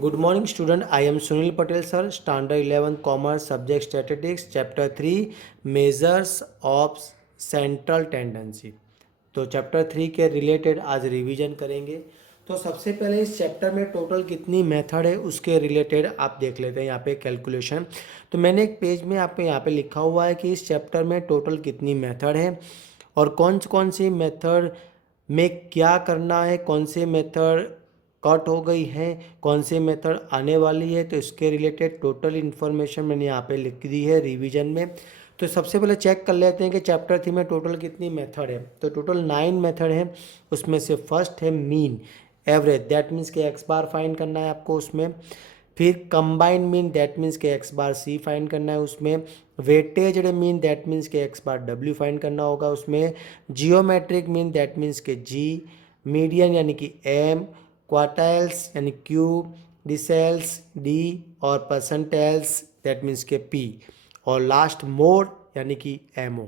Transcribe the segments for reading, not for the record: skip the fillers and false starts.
Good morning, student. I am Sunil Patel, sir. Standard 11 Commerce, Subject Statistics, Chapter 3 Measures of Central Tendency. तो chapter 3 के related आज revision करेंगे। तो सबसे पहले इस चैप्टर में टोटल कितनी मेथड है उसके रिलेटेड आप देख लेते हैं यहाँ पे कैलकुलेशन। तो मैंने एक पेज में आपको यहाँ पे लिखा हुआ है कि इस चैप्टर में टोटल कितनी मेथड है और कौन सी मेथड में क्या करना है, कौन सी मेथड कट हो गई है, कौन सी मेथड आने वाली है। तो इसके रिलेटेड टोटल इन्फॉर्मेशन मैंने यहाँ पे लिख दी है रिवीजन में। तो सबसे पहले चेक कर लेते हैं कि चैप्टर 3 में टोटल कितनी मेथड है। तो टोटल 9 मेथड है। उसमें से फर्स्ट है मीन एवरेज, दैट मीन्स के एक्स बार फाइंड करना है आपको उसमें। फिर कंबाइंड मीन, दैट मीन्स के एक्स बार सी फाइंड करना है उसमें। वेटेज मीन, दैट मीन्स के एक्स बार डब्ल्यू फाइंड करना होगा उसमें। जियोमेट्रिक मीन, दैट मीन्स के जी। मीडियन यानी कि एम। क्वार्टाइल्स यानी क्यू। डिसेल्स डी। और परसेंटाइल्स दैट मीन्स के पी। और लास्ट मोड यानी कि एमओ।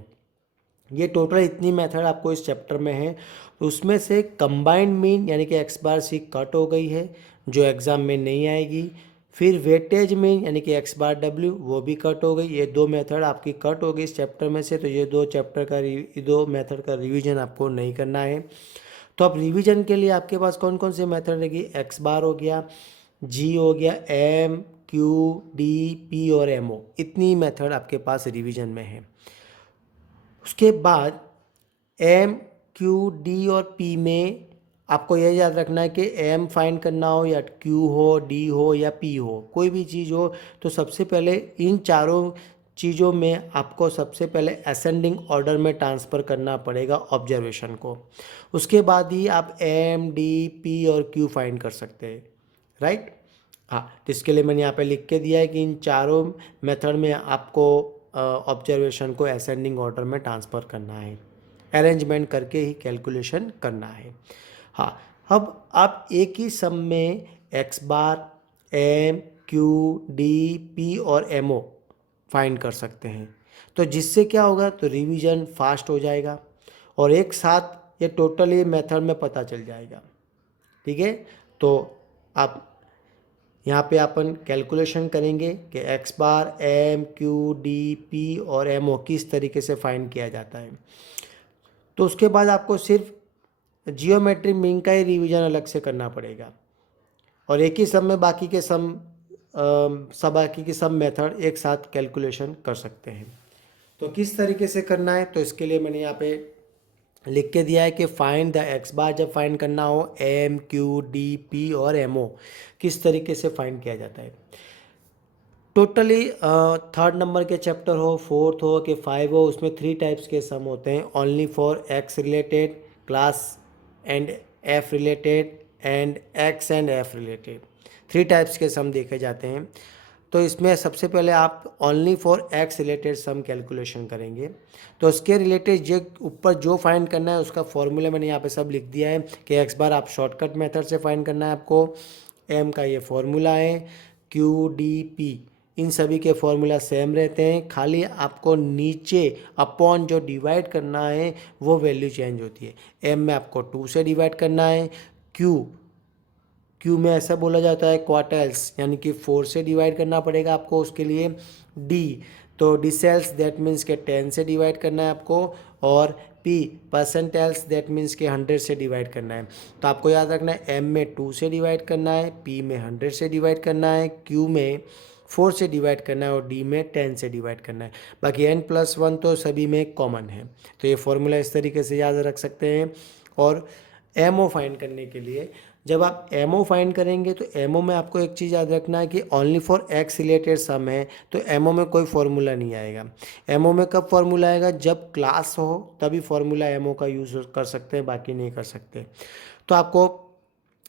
ये टोटल इतनी मेथड आपको इस चैप्टर में है। तो उसमें से कंबाइंड मीन यानी कि एक्स बार सी कट हो गई है, जो एग्ज़ाम में नहीं आएगी। फिर वेटेज मीन यानी कि एक्स बार डब्ल्यू, वो भी कट हो गई। ये दो मेथड आपकी कट हो गई इस चैप्टर में से। तो ये दो मेथड का रिवीजन आपको नहीं करना है। तो अब रिवीजन के लिए आपके पास कौन कौन से मेथड रहेगी? एक्स बार हो गया, जी हो गया, एम, क्यू, डी, पी और एम ओ। इतनी मेथड आपके पास रिवीजन में है। उसके बाद एम, क्यू, डी और पी में आपको यह याद रखना है कि एम फाइंड करना हो या क्यू हो, डी हो या पी हो, कोई भी चीज़ हो, तो सबसे पहले इन चारों चीज़ों में आपको सबसे पहले असेंडिंग ऑर्डर में ट्रांसफ़र करना पड़ेगा ऑब्जर्वेशन को। उसके बाद ही आप एम, डी, पी और क्यू फाइंड कर सकते हैं, राइट। हाँ, तो इसके लिए मैंने यहाँ पे लिख के दिया है कि इन चारों मेथड में आपको ऑब्जर्वेशन को असेंडिंग ऑर्डर में ट्रांसफ़र करना है, अरेंजमेंट करके ही कैलकुलेशन करना है। हाँ, अब आप एक ही सम में एक्स बार, एम, क्यू, डी, पी और एम ओ फाइंड कर सकते हैं। तो जिससे क्या होगा, तो रिवीजन फास्ट हो जाएगा और एक साथ ये टोटली मेथड में पता चल जाएगा। ठीक है, तो आप यहाँ पे अपन कैलकुलेशन करेंगे कि एक्स बार, एम, क्यू, डी, पी और एम ओ किस तरीके से फाइंड किया जाता है। तो उसके बाद आपको सिर्फ जियोमेट्री मीन का ही रिवीजन अलग से करना पड़ेगा और एक ही सम में बाकी के बाकी के सब मेथड एक साथ कैलकुलेशन कर सकते हैं। तो किस तरीके से करना है, तो इसके लिए मैंने यहाँ पे लिख के दिया है कि फाइंड द एक्स बार जब फाइंड करना हो, एम, क्यू, डी, पी और एम ओ किस तरीके से फाइंड किया जाता है। टोटली थर्ड नंबर के चैप्टर हो, फोर्थ हो कि फाइव हो, उसमें 3 टाइप्स के सम होते हैं। Only for x related, class and F related and x and F related. 3 types के सम देखे जाते हैं। तो इसमें सबसे पहले आप only for x related some calculation करेंगे। तो उसके रिलेटेड जो ऊपर जो फाइंड करना है उसका फॉर्मूला मैंने यहाँ पे सब लिख दिया है कि एक्स बार आप शॉर्टकट मेथड से फाइंड करना है आपको। एम का ये फॉर्मूला है, क्यू, डी, पी इन सभी के फॉर्मूला सेम रहते हैं, खाली आपको नीचे अपॉन जो डिवाइड करना है वो वैल्यू चेंज होती है। एम में आपको 2 से डिवाइड करना है, क्यू में ऐसा बोला जाता है क्वार्टाइल्स यानी कि 4 से डिवाइड करना पड़ेगा आपको उसके लिए। डी तो डिसेल्स दैट मीन्स के 10 से डिवाइड करना है आपको। और पी परसेंटाइल्स दैट मीन्स के 100 से डिवाइड करना है। तो आपको याद रखना है एम में 2 से डिवाइड करना है, पी में 100 से डिवाइड करना है, क्यू में 4 से डिवाइड करना है और डी में 10 से डिवाइड करना है। बाकी n+1 तो सभी में कॉमन है। तो ये फॉर्मूला इस तरीके से याद रख सकते हैं। और एमओ फाइंड करने के लिए जब आप एमओ फाइंड करेंगे तो एमओ में आपको एक चीज़ याद रखना है कि ओनली फॉर एक्स रिलेटेड सम है, तो एमओ में कोई फॉर्मूला नहीं आएगा। एमओ में कब फॉर्मूला आएगा, जब क्लास हो तभी फॉर्मूला एमओ का यूज़ कर सकते हैं, बाकी नहीं कर सकते। तो आपको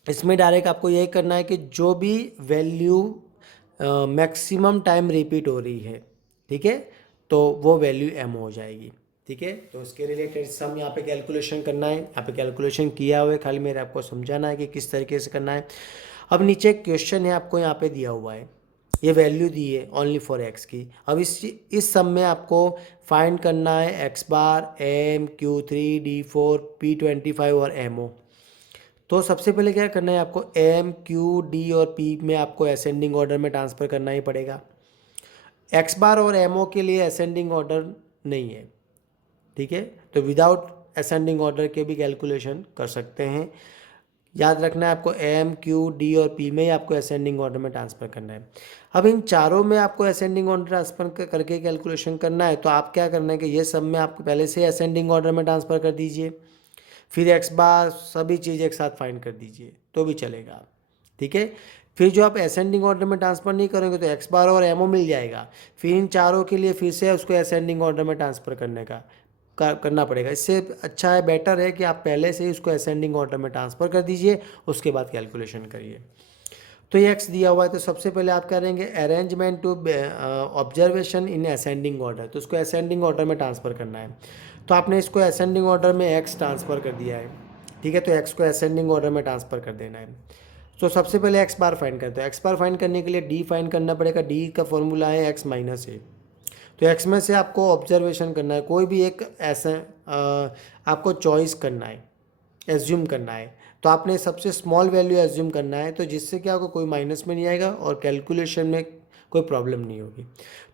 इसमें डायरेक्ट आपको यही करना है कि जो भी वैल्यू मैक्सिमम टाइम रिपीट हो रही है, ठीक है, तो वो वैल्यू एम हो जाएगी। ठीक है, तो उसके रिलेटेड सम यहाँ पे कैलकुलेशन करना है। यहाँ पे कैलकुलेशन किया हुआ है, खाली मेरे आपको समझाना है कि किस तरीके से करना है। अब नीचे क्वेश्चन है आपको यहाँ पे दिया हुआ है, ये वैल्यू दी है ओनली फॉर एक्स की। अब इस सम में आपको फाइंड करना है एक्स बार, एम, क्यू3, डी4, P25 और एम ओ। तो सबसे पहले क्या करना है आपको, एम क्यू डी और पी में आपको असेंडिंग ऑर्डर में ट्रांसफ़र करना ही पड़ेगा। एक्स बार और एम ओ के लिए असेंडिंग ऑर्डर नहीं है, ठीक है, तो विदाउट असेंडिंग ऑर्डर के भी कैलकुलेशन कर सकते हैं। याद रखना है आपको एम क्यू डी और पी में ही आपको असेंडिंग ऑर्डर में ट्रांसफ़र करना है। अब इन चारों में आपको असेंडिंग ऑर्डर ट्रांसफ़र करके कैलकुलेशन करना है, तो आप क्या करना है कि ये सब में आपको पहले से असेंडिंग ऑर्डर में ट्रांसफ़र कर दीजिए, फिर एक्स बार सभी चीज़ एक साथ फाइंड कर दीजिए तो भी चलेगा, ठीक है। फिर जो आप असेंडिंग ऑर्डर में ट्रांसफ़र नहीं करेंगे तो एक्स बार और एमओ मिल जाएगा, फिर इन चारों के लिए फिर से उसको असेंडिंग ऑर्डर में ट्रांसफ़र करना पड़ेगा। इससे अच्छा है, बेटर है कि आप पहले से ही उसको असेंडिंग ऑर्डर में ट्रांसफ़र कर दीजिए, उसके बाद कैलकुलेशन करिए। तो ये एक्स दिया हुआ है, तो सबसे पहले आप करेंगे arrangement to observation in ascending order, तो उसको असेंडिंग ऑर्डर में ट्रांसफ़र करना है। तो आपने इसको असेंडिंग ऑर्डर में एक्स ट्रांसफ़र कर दिया है, ठीक है, तो एक्स को असेंडिंग ऑर्डर में ट्रांसफ़र कर देना है। तो सबसे पहले एक्स बार फाइंड करते हैं। एक्स बार फाइंड करने के लिए डी फाइंड करना पड़ेगा। डी का फॉर्मूला है एक्स माइनस ए। तो एक्स में से आपको ऑब्जर्वेशन करना है, कोई भी एक ऐसा आपको चॉइस करना है, एज्यूम करना है। तो आपने सबसे स्मॉल वैल्यू एज्यूम करना है, तो जिससे क्या होगा, कोई माइनस में नहीं आएगा और कैलकुलेशन में कोई प्रॉब्लम नहीं होगी।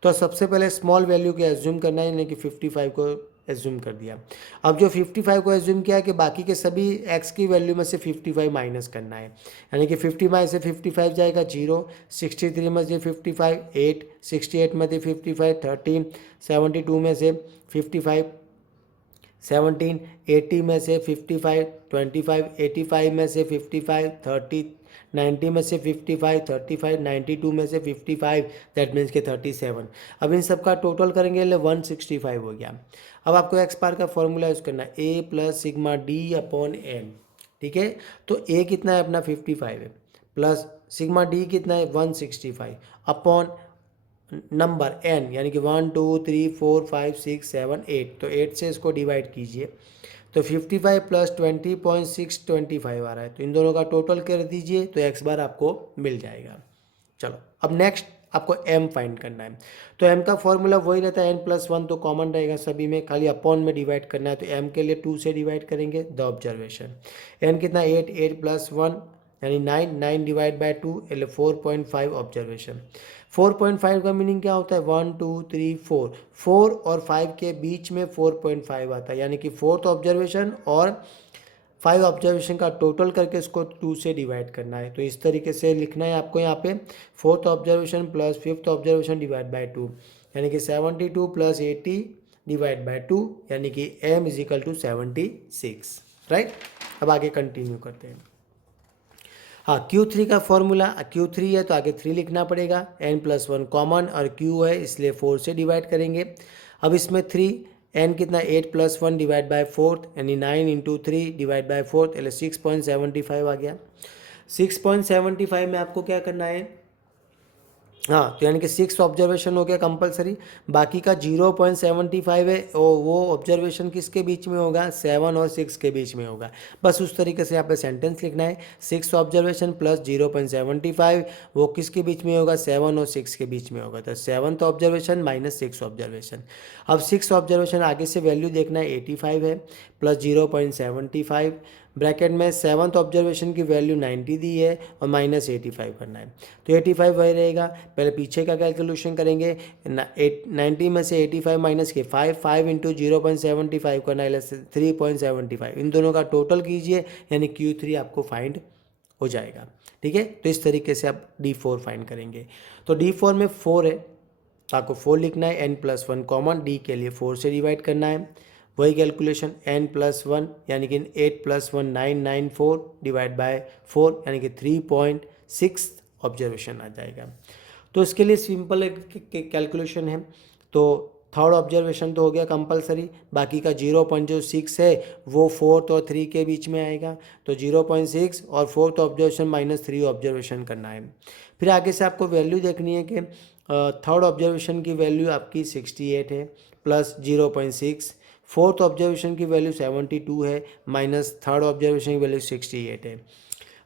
तो सबसे पहले स्मॉल वैल्यू को एज्यूम करना है, यानी कि 55 को एज्यूम कर दिया। अब जो 55 को एज्यूम किया है कि बाकी के सभी एक्स की वैल्यू में से 55 माइनस करना है, यानी कि 50 में से 55 जाएगा 0, 63 में से 55 8, 68 में से 55 13, 72 में से 55 17, 80 में से 55 25, 85 में से 55 30, 90 में से 55 35, 92 में से 55, दैट मीन्स के 37। अब इन सब का टोटल करेंगे, 165 हो गया। अब आपको एक्स बार का फॉर्मूला यूज़ करना है, a plus sigma d upon n, ठीक है। तो ए कितना है अपना 55 है, प्लस सिग्मा डी कितना है 165 अपॉन नंबर एन, यानी कि 1 2 3 4 5 6 7 8, तो 8 से इसको डिवाइड कीजिए, तो 55 प्लस 20.625 आ रहा है, तो इन दोनों का टोटल कर दीजिए तो एक्स बार आपको मिल जाएगा। चलो अब नेक्स्ट आपको एम फाइंड करना है। तो एम का फॉर्मूला वही रहता है, n+1 तो कॉमन रहेगा सभी में, खाली अपॉन में डिवाइड करना है। तो एम के लिए 2 से डिवाइड करेंगे, द ऑब्जर्वेशन। एन कितना 8, 8 + 1 यानी 9, 9 डिवाइड बाय 2 यानी 4.5 ऑब्जर्वेशन। 4.5 का मीनिंग क्या होता है, 1 2 3 4, 4 और 5 के बीच में 4.5 आता है, यानी कि फोर्थ ऑब्जर्वेशन और 5 ऑब्जर्वेशन का टोटल करके इसको 2 से डिवाइड करना है। तो इस तरीके से लिखना है आपको यहाँ पे, fourth observation plus fifth observation divide by 2, यानी कि 72 + 80 डिवाइड बाय 2, यानी कि m = 76, राइट। अब आगे कंटिन्यू करते हैं। हाँ, Q3 का फॉर्मूला, Q3 है तो आगे 3 लिखना पड़ेगा, n+1 कॉमन और Q है इसलिए 4 से डिवाइड करेंगे। अब इसमें 3, n कितना 8 + 1 डिवाइड बाय 4 यानी 9 × 3 डिवाइड बाय 4 यानी 6.75 आ गया। 6.75 में आपको क्या करना है, हाँ, तो यानी कि 6 ऑब्जर्वेशन हो गया कंपलसरी, बाकी का 0.75 है वो ऑब्जर्वेशन किसके बीच में होगा, 7 और 6 के बीच में होगा। बस उस तरीके से यहाँ पे सेंटेंस लिखना है, 6 ऑब्जर्वेशन प्लस 0.75 वो किसके बीच में होगा, 7 और 6 के बीच में होगा, तो 7th ऑब्जर्वेशन माइनस 6 ऑब्जर्वेशन। अब 6 ऑब्जर्वेशन आगे से वैल्यू देखना है, 85 है प्लस 0.75 ब्रैकेट में 7th ऑब्जर्वेशन की वैल्यू 90 दी है और माइनस 85 करना है, तो 85 वही रहेगा। पहले पीछे का कैलकुलेशन करेंगे, 90 में से 85 माइनस के 5 × 0.75 करना है 3.75, इन दोनों का टोटल कीजिए यानी Q3 आपको फाइंड हो जाएगा, ठीक है। तो इस तरीके से आप D4 फाइंड करेंगे। तो D4 में 4 है तो आपको 4 लिखना है, n+1 कॉमन, D के लिए 4 से डिवाइड करना है, वही कैलकुलेशन n+1 यानी कि 8 + 1 994 डिवाइड बाय 4 यानी कि 3.6 ऑब्जर्वेशन आ जाएगा। तो इसके लिए सिंपल एक कैलकुलेशन है, तो थर्ड ऑब्जर्वेशन तो हो गया कंपलसरी, बाकी का 0.6 है वो 4th और 3 के बीच में आएगा, तो 0.6 और 4th ऑब्जर्वेशन माइनस 3 ऑब्जर्वेशन करना है। फिर आगे से आपको वैल्यू देखनी है कि थर्ड ऑब्जर्वेशन की वैल्यू आपकी 68 है प्लस 0.6, फोर्थ ऑब्जर्वेशन की वैल्यू 72 है माइनस थर्ड ऑब्जर्वेशन की वैल्यू 68 है।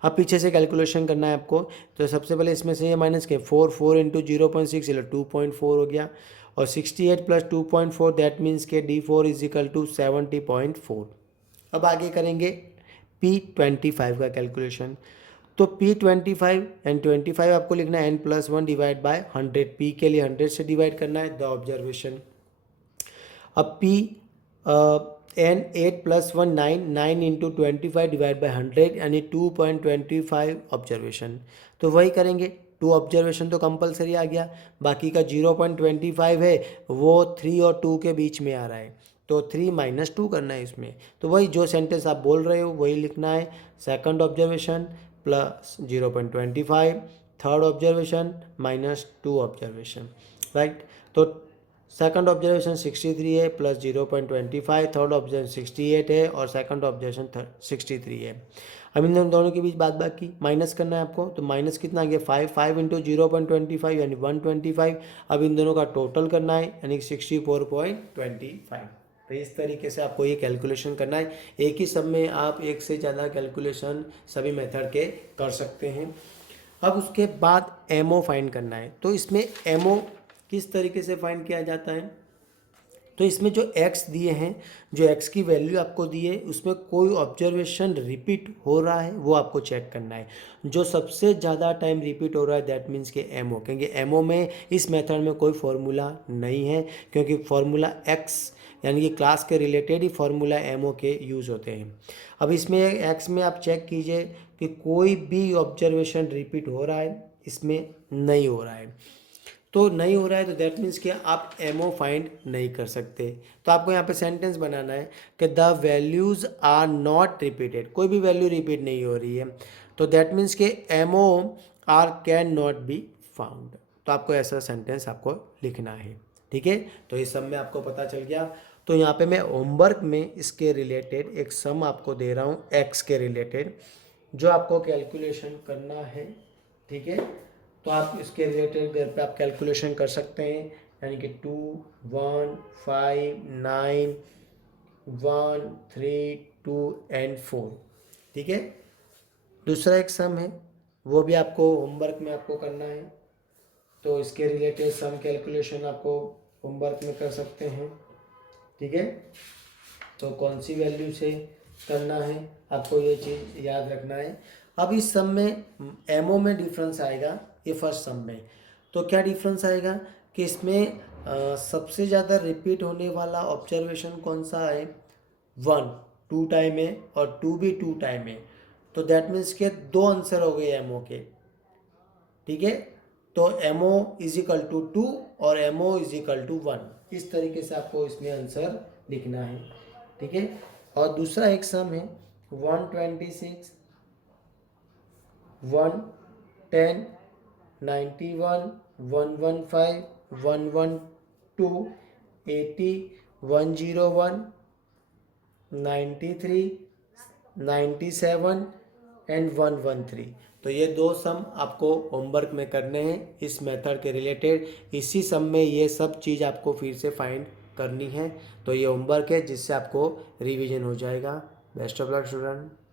अब पीछे से कैलकुलेशन करना है आपको, तो सबसे पहले इसमें से ये माइनस के 4 × 0.6 यानी 2.4 हो गया, और 68 + 2.4 दैट मीन्स के D4 = 70.4। अब आगे करेंगे P25 का कैलकुलेशन। तो P25 एंड 25 आपको लिखना है n+1 डिवाइड बाय 100। P के लिए 100 से डिवाइड करना है द ऑब्जर्वेशन। अब P N 8+1 9, 9 into 25 divide by 100 यानी 2.25 ऑब्जर्वेशन। तो वही करेंगे, 2 ऑब्जर्वेशन तो कंपलसरी आ गया, बाकी का 0.25 है वो 3 और 2 के बीच में आ रहा है, तो 3 - 2 करना है इसमें। तो वही जो सेंटेंस आप बोल रहे हो वही लिखना है, second observation plus 0.25, third observation -2 observation, right. तो सेकंड ऑब्जर्वेशन 63 है प्लस 0.25, थर्ड ऑब्जर्वेशन 68 है और सेकंड ऑब्जर्वेशन 63 है। अब इन दोनों के बीच बात की माइनस करना है आपको, तो माइनस कितना आ गया 5 इंटू 0.25 यानी 125। अब इन दोनों का टोटल करना है यानी 64.25। तो इस तरीके से आपको ये कैलकुलेशन करना है। एक ही सब में आप एक से ज़्यादा कैलकुलेशन सभी मेथड के कर सकते हैं। अब उसके बाद एमओ फाइंड करना है। तो इसमें एमओ किस तरीके से फाइंड किया जाता है, तो इसमें जो x दिए हैं, जो x की वैल्यू आपको दी है उसमें कोई ऑब्जर्वेशन रिपीट हो रहा है वो आपको चेक करना है। जो सबसे ज़्यादा टाइम रिपीट हो रहा है दैट मीन्स कि एमओ, क्योंकि एमओ में इस मेथड में कोई फॉर्मूला नहीं है, क्योंकि फॉर्मूला x यानी कि क्लास के रिलेटेड ही फॉर्मूला एमओ के यूज़ होते हैं। अब इसमें x में आप चेक कीजिए कि कोई भी ऑब्जर्वेशन रिपीट हो रहा है, इसमें नहीं हो रहा है। तो नहीं हो रहा है तो दैट मीन्स कि आप एमओ फाइंड नहीं कर सकते। तो आपको यहाँ पे सेंटेंस बनाना है कि the values are not repeated, कोई भी वैल्यू रिपीट नहीं हो रही है, तो दैट मीन्स कि M O are can not be found. तो आपको ऐसा सेंटेंस आपको लिखना है, ठीक है। तो इस सब में आपको पता चल गया। तो यहाँ पे मैं होमवर्क में इसके रिलेटेड एक सम आपको दे रहा हूँ एक्स के रिलेटेड, जो आपको कैलकुलेशन करना है, ठीक है। तो आप इसके रिलेटेड घर पे आप कैलकुलेशन कर सकते हैं, यानी कि 2 1 5 9 1 3 2 एंड 4, ठीक है। दूसरा एक सम है वो भी आपको होमवर्क में आपको करना है, तो इसके रिलेटेड सम कैलकुलेशन आपको होमवर्क में कर सकते हैं, ठीक है। तो कौन सी वैल्यू से करना है आपको ये चीज़ याद रखना है। अब इस सम में एमओ में डिफरेंस आएगा, ये फर्स्ट सम में। तो क्या डिफरेंस आएगा कि इसमें सबसे ज़्यादा रिपीट होने वाला ऑब्जर्वेशन कौन सा है, 1 2 टाइम है और 2 भी 2 टाइम है। तो दैट मीन्स के 2 आंसर हो गए एमओ के, ठीक है। तो एमओ इज इक्वल टू 2 और एमओ इज इक्वल टू 1, इस तरीके से आपको इसमें आंसर लिखना है, ठीक है। और दूसरा एक सम है 126 110 91 115 112 80 101 93 97 एंड 113। तो ये 2 सम आपको होमवर्क में करने हैं इस मेथड के रिलेटेड। इसी सम में ये सब चीज़ आपको फिर से फाइंड करनी है। तो ये होमवर्क है जिससे आपको रिवीजन हो जाएगा। Best of luck student.